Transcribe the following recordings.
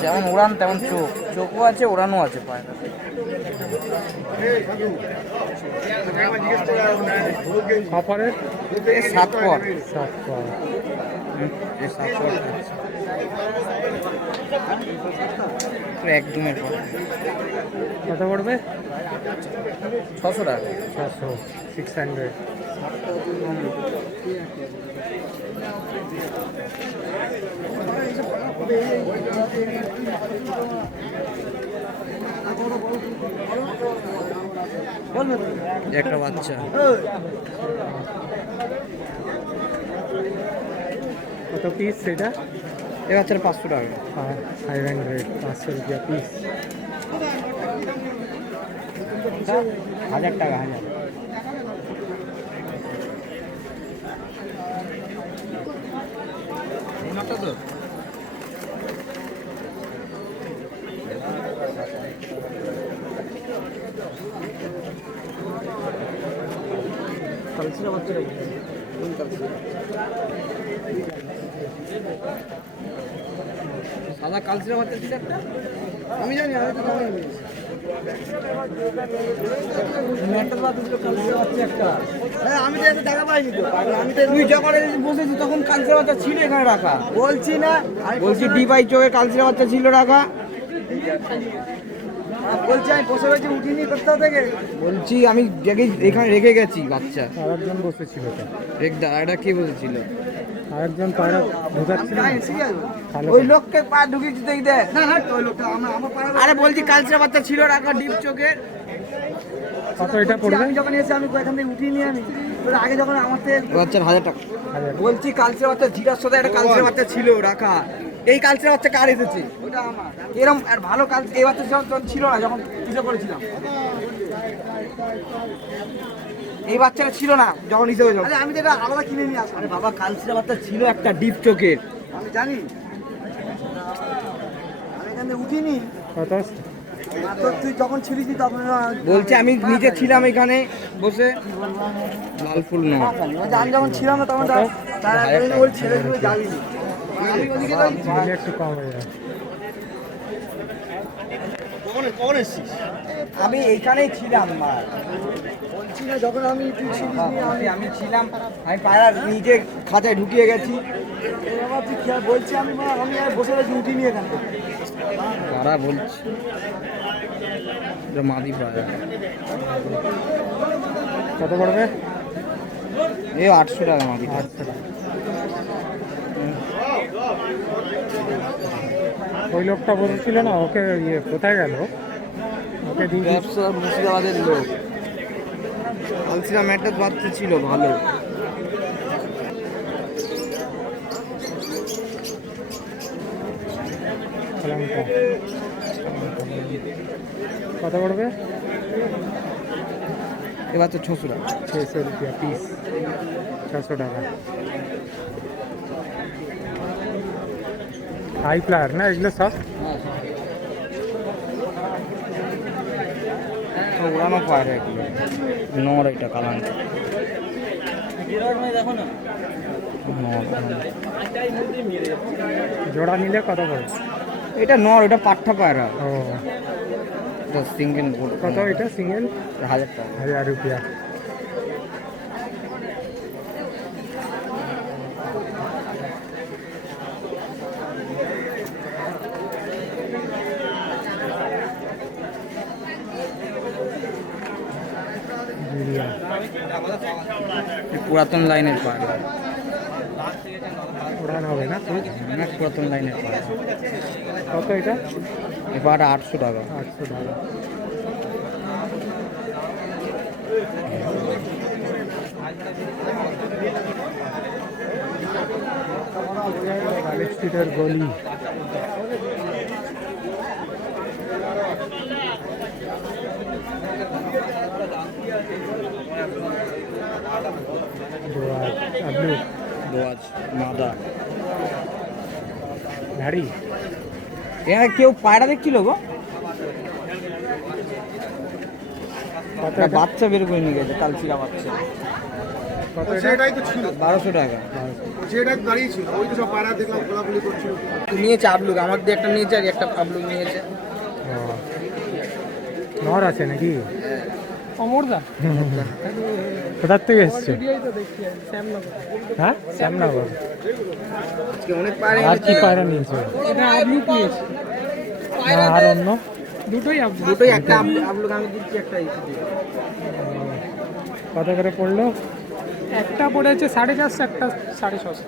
যেমন উড়ান তেমন চোখ। চোখও আছে উড়ানও আছে পায়রা কপারের সাত পর সাত পর একদমের পর কত পড়বে? ছশো টাকা। ছশো সিক্স হান্ড্রেড একটা বাচ্চা। কত পিস সেটা? এ বাচ্চার পাঁচশো টাকা। ফাইভ হান্ড্রেড পাঁচশো রুপিয়া পিস হাজার টাকা হাজার। সাদা কালচিরা ছিল একটা। আমি জানি আমি তো আমি দেখা আমি তুই বসেছি তখন ছিল এখানে রাখা বলছি না বলছি ডিবাই চোখে কালচিরা বাচ্চা ছিল রাখা বলছি আমি বসে রয়েছি উঠিনি কোথাও থেকে? বলছি আমি রেখে এখানে রেখে গেছি বাচ্চা। আরেকজন বসেছিল তো একদা কে বলেছিল? আরেকজন পায়রা ঢুকাচ্ছিল। ওই লোককে পা ঢুকিয়েছি দেখ দেখ না না ওই লোকটা আমরা আমার পাড়ার আরে বলছি কালচিরা বাচ্চা ছিল রাখা ডিপ চোখের কত এটা পড়বে? আমি যখন এসে আমি এখান থেকে উঠিনি আমি আগে যখন আমার থেকে বাচ্চার হাজার। টাকা বলছি কালচিরা বাচ্চা জিরার সাথে একটা কালচিরা বাচ্চা ছিল রাখা। এই কালচিরা বাচ্চা কার এসেছে? এরকম আর ভালো কাল এই বাচ্চা যখন তখন ছিল না যখন পুজো করেছিলাম। এই বাচ্চাটা ছিল না যখন হিসেবে আমি তো এটা আলাদা কিনে নিয়ে আরে বাবা কালচিরা বাচ্চা ছিল একটা ডিপ চোখের আমি জানি। আমি এখান থেকে উঠিনি। তুই যখন ছিলিস তখন বলছি আমি নিজে ছিলাম এখানে বসে। লাল ফুল নয় আমি যখন ছিলাম না তখন তার ওই ছেলেগুলো যাবিনি আমি এইখানেই ছিলাম মা। বলছি না যখন আমি আমি আমি ছিলাম। আমি পায়রা নিজে খাঁচায় ঢুকিয়ে গেছি। বলছি আমি আমি আর বসে রয়েছি উঠিনি এখান। থেকে কারা বলছি মাদি পায়রা কত পড়বে? এই আটশো টাকা মাদি আটশো টাকা। ওই লোকটা বসেছিল না ওকে ইয়ে কোথায় গেল? ওকে দিয়ে ব্যবসা মুর্শিদাবাদের লোক। বলছিলাম একটা বাচ্চা ছিল ভালো। কত পড়বে? এ বাচ্চা ছশো টাকা। ছয়শো রুপিয়া পিস ছশো টাকা। হাই ফ্লায়ার না এগুলো সব উড়ানো এগুলো নর এটা নর। জোড়া নিলে কত পড়বে এটা নর এটা পাঠা পায়রা। ও। সিঙ্গেল কত এটা? সিঙ্গেল হাজার টাকা। হাজার রুপিয়া। পুরাতন লাইনের উড়ান হবে না? তো অনেক পুরাতন লাইনের কত এটা? পায়রাটা আটশো টাকা। আটশো টাকা। স্ট্রিটের আবলু দোয়াজ মাদা ঝাড়ি এখানে কেউ পায়রা দেখছিল গো? বাচ্চা বের করে নিয়ে গেছে কালচিরা বাচ্চা। বারোশো টাকা। নিয়েছে আবলুক আমার দিয়ে একটা নিয়েছে আর একটা আবলুক নিয়েছে। নর আছে নাকি? অমরদা কোথার থেকে এসছে? হ্যাঁ? শ্যামনগর। আর কি পায়রা নিয়েছে? এটা আপনি পেয়েছে আর অন্য? দুটোই দুটোই একটা আবলুক আবলুক আমি দিচ্ছি একটা কত করে পড়ল? একটা পড়েছে সাড়ে চারশো একটা সাড়ে ছশো।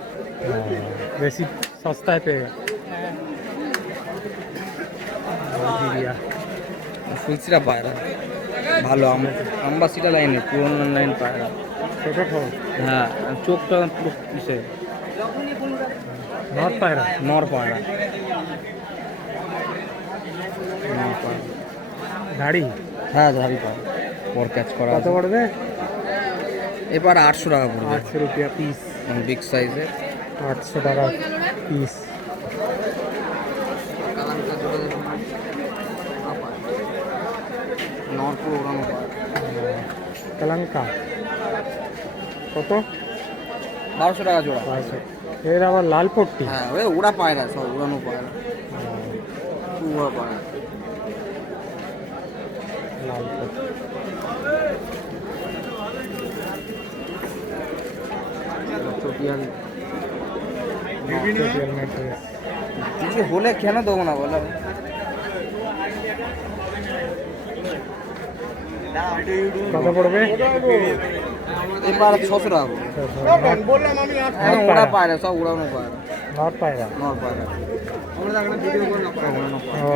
বেশি সস্তায় পেয়ে গেল। জিরিয়া। ফুলসিরা পায়রা। ভালো আম্বাসিটা লাইনে পুরোনো লাইন পায়রা হ্যাঁ চোখটা পুরো কিসে নর পায়রা নর পায়রা। গাড়ি হ্যাঁ ধারি পায়রা পর ক্যাচ করা কত পড়বে? এবার আটশো টাকা পড়বে। আটশো রুপিয়া পিস বিগ সাইজের আটশো টাকা পিস নর পুরো ওড়ানো পায়রা কালাঙ্কা। কত? বারোশো টাকা জোড়া। বারোশো। এর আবার লাল পট্টি। হ্যাঁ ওই ওরা পায়রা সব উড়ানো পায়রা পুরো পায়রা লাল পট্টি। চটিয়াল। চটিয়াল ম্যাট্রেস কিছু হলে কেন দেবো না বলো? কত পড়বে? এবার ছশো টাকা। বললাম আমি ওরা পায়রা। সব উড়ানো পায়রা। নর পায়রা? নর পায়রা। ও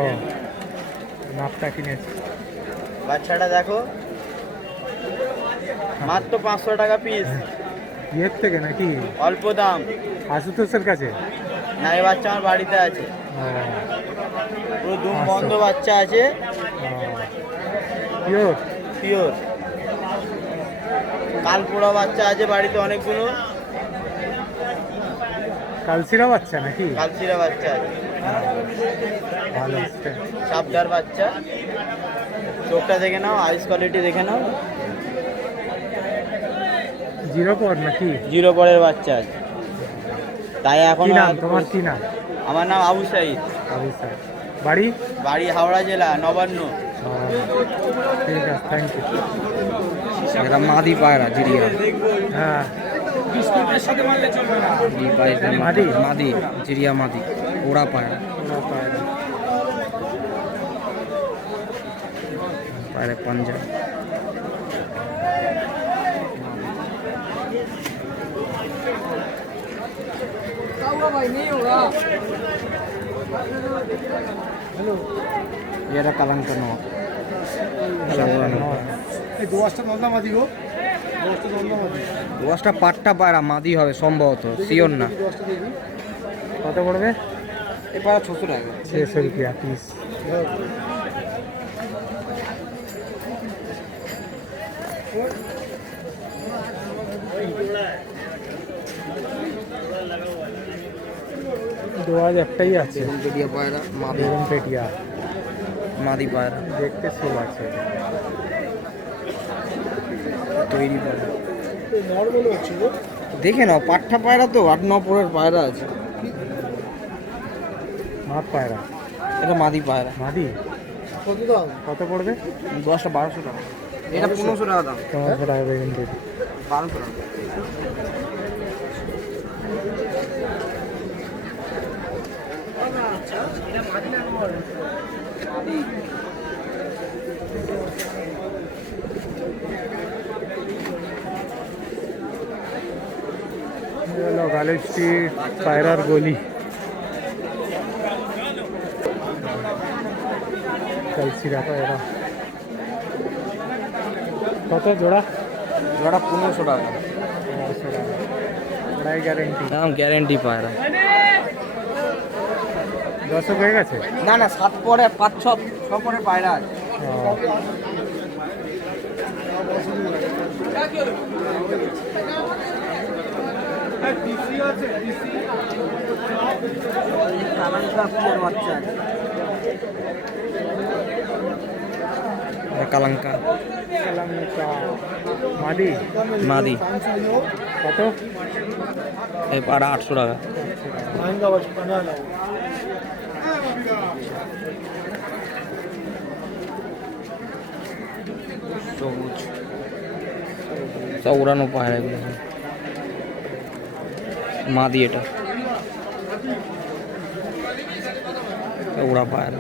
নাপটা কিনেছি। বাচ্চাটা দেখো। মাত্র পাঁচশো টাকা পিস ইয়ের থেকে নাকি? অল্প দাম। আশুতোষের কাছে? না এই বাচ্চা আমার বাড়িতে আছে। ও, পুরো দুম বন্ধ বাচ্চা আছে। ও। পিওর পিওর কালপোড়া বাচ্চা আছে বাড়িতে অনেকগুলো। কালসিরা বাচ্চা নাকি? কালচিরা বাচ্চা আছে। ভালো সাবদার বাচ্চা। চোখটা দেখে নাও আইস কোয়ালিটি দেখে নাও। জিরো পর নাকি? জিরো পরের বাচ্চা আছে। তাই এখন নাম তোমার? কি নাম? আমার নাম আবু সাইদ। আবু স্যার বাড়ি? বাড়ি হাওড়া জেলা নবান্ন। ঠিক আছে থ্যাংক ইউ এটা মাদি পায়রা জিরিয়া। হ্যাঁ। মাদি? মাদি? জিরিয়া মাদি ওরা পায়রা। পায়রা। পায়রা পাঞ্জাব। এটা কালাঙ্কা নয় এই দশটা পাট্টা পায়রা মাদি হবে সম্ভবত শিওর না। কত পড়বে? এই পায়রা ছশো টাকা। ছশো রুপিয়া পিস দোয়াজ একটাই আছে। বেগুন পেটিয়া পায়রা মাদি। বেগুন পেটিয়া মাদি পায়রা দেখতে সব আছে তৈরি পায়রা নর্মাল হচ্ছে গো। দেখে নাও পাট্টা পায়রা তো আট ন পরের পায়রা আছে। মাঠ পায়রা। এটা মাদি পায়রা। মাদি? কত দাম? কত পড়বে? দশটা বারোশো টাকা। এটা পনেরোশো টাকা দাম। পনেরোশো টাকা বারোশো টাকা। হলো গালের স্ট্রিট পায়রার গলি। কালচিরা পায়রা। কত জোড়া? জোড়া পনেরোশো টাকা। পনেরোশো টাকা। গ্যারেন্টি দাম গ্যারেন্টি পায়রা। দশক হয়ে গেছে? না না সাত পরে পাঁচ ছ ছ পরে পায়রা আছে। বাচ্চা কালাঙ্কা। মাদি? মাদি। কত? এই পাড়া আটশো টাকা। সবুজ। সব উড়ানো পাহাড় এগুলো। মাদি এটা। উড়া পাহাড়।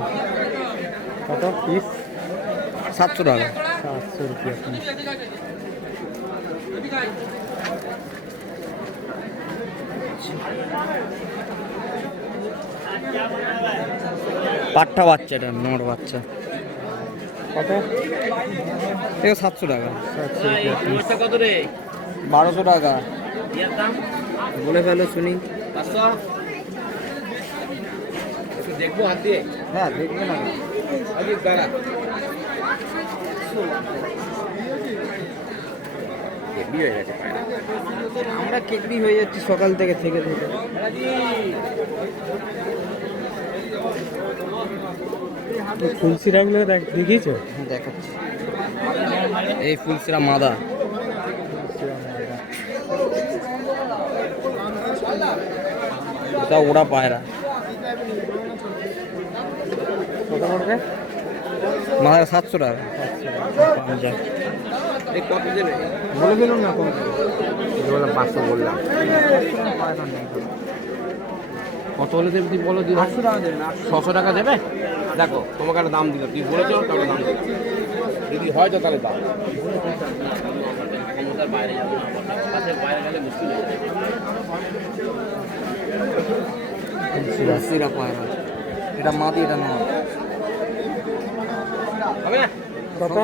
কত? পিস? সাতশো টাকা। সাতশো রুপিয়া পাট্টা বাচ্চা এটা নর বাচ্চা। কত? এগুলো সাতশো টাকা। রুপিয়া পিস বারোশো টাকা। বলে ফেলো শুনি। দেখব হাত দিয়ে। হ্যাঁ দেখবে না। হেভি হয়ে গেছে আমরা কেকড়ি হয়ে যাচ্ছি সকাল থেকে থেকে থেকে। ফুলসিরাগুলো দেখ দেখিয়েছো? দেখাচ্ছি। এই ফুলসিরা মাদা। এটা ওরা পায়রা। কত পড়বে মাদার সাতশো টাকা। দেবে বলে ফেলুন না কোন বললাম পাঁচশো বললাম। কত হলে দেবে তুই বলো আটশো টাকা দেবেন ছশো টাকা দেবে? দেখো তোমাকে একটা দাম দিলাম তুই বলেছ তাহলে দাম দিলাম যদি হয় তো তাহলে দাম বাইরে যাব বাইরে গেলে মুশকিল হয়ে যাবে এটা মাদি এটা না হবে না? কত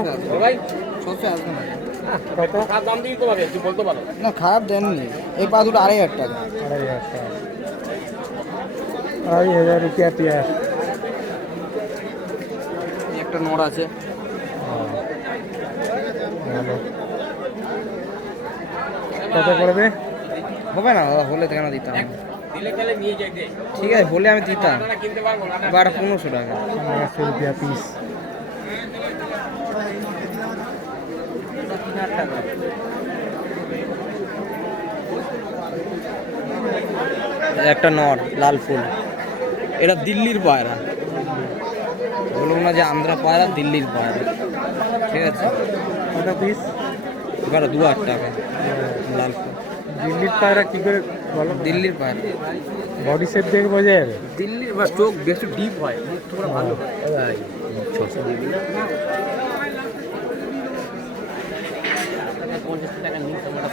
না খারাপ দেননি। এই পা দুটো আড়াই হাজার টাকা। আড়াই হাজার টাকা আড়াই হাজার রুপিয়া এই একটা নড় আছে। কত পড়বে? হবে না দাদা হলে কেন দিতাম? ঠিক আছে হলে আমি দিতাম। এবার পনেরোশো টাকা। পনেরোশো রুপিয়া পিস একটা নর লাল ফুল। এটা দিল্লির পায়রা। বলুন না যে আন্ধ্রা পায়রা দিল্লির পায়রা। ঠিক আছে? কত পিস এবার দু হাজার টাকা। লাল ফুল। দিল্লির পায়রা কী করে বলো? দিল্লির পায়রা। বডি শেপ দেখে বোঝা যাবে? দিল্লির বা চোখ বেশি ডিপ হয়। মুখ ভালো ছশো দিবি পঞ্চাশ টাকা নিই তোমার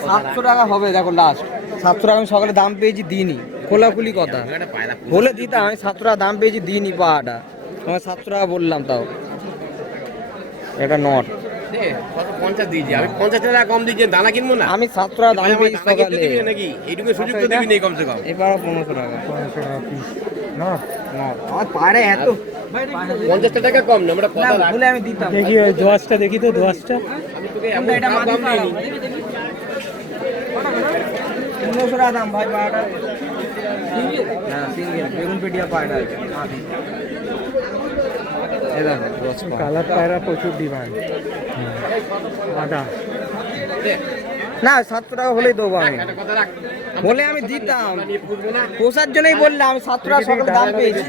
সাতশো টাকা হবে দেখো লাস্ট সাতশো টাকা আমি সকালে দাম পেয়েছি দিইনি খোলাখুলি কথা। বলে দিতাম আমি সাতশো টাকা দাম পেয়েছি দিইনি পাহাটা তোমার সাতশো টাকা বললাম তাও। এটা নট দে, পঞ্চাশ দিয়েছি আমি পঞ্চাশ টাকা কম দিয়েছি দানা কিনবো না আমি সাতশো টাকা দাম পেয়েছি সকালে। দিবি না নাকি এইটুকু সুযোগ তো কমসে কম এবার পনেরোশো টাকা। পনেরোশো টাকা পিস না নট আমার পাহাড়ে এত পঞ্চাশ টাকা কম না আমরা না বলে আমি দিতাম দেখি ওই দোয়াশটা দেখি তো এমন এটা মাটি দিইনি পনেরোশো টাকা দাম ভাই পাহাড়টা হ্যাঁ সিঙ্গেল বেগুন পেটিয়া। কালার পায়রা প্রচুর ডিমান্ড আদা। না সাতশো টাকা হলেই দেবো আমি। বলে আমি দিতাম। পোষার জন্যই বললাম সাতশো টাকা সকালে দাম পেয়েছি।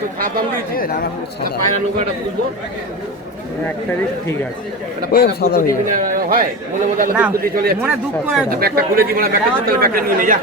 একটা এক তারিখ ঠিক আছে। একটা ওই সাদা হয়ে দিবি হয় মনে মনে দুঃখ দিয়ে চলে যাচ্ছে ব্যাগটা খুলে দিব না তাহলে নিয়ে যা।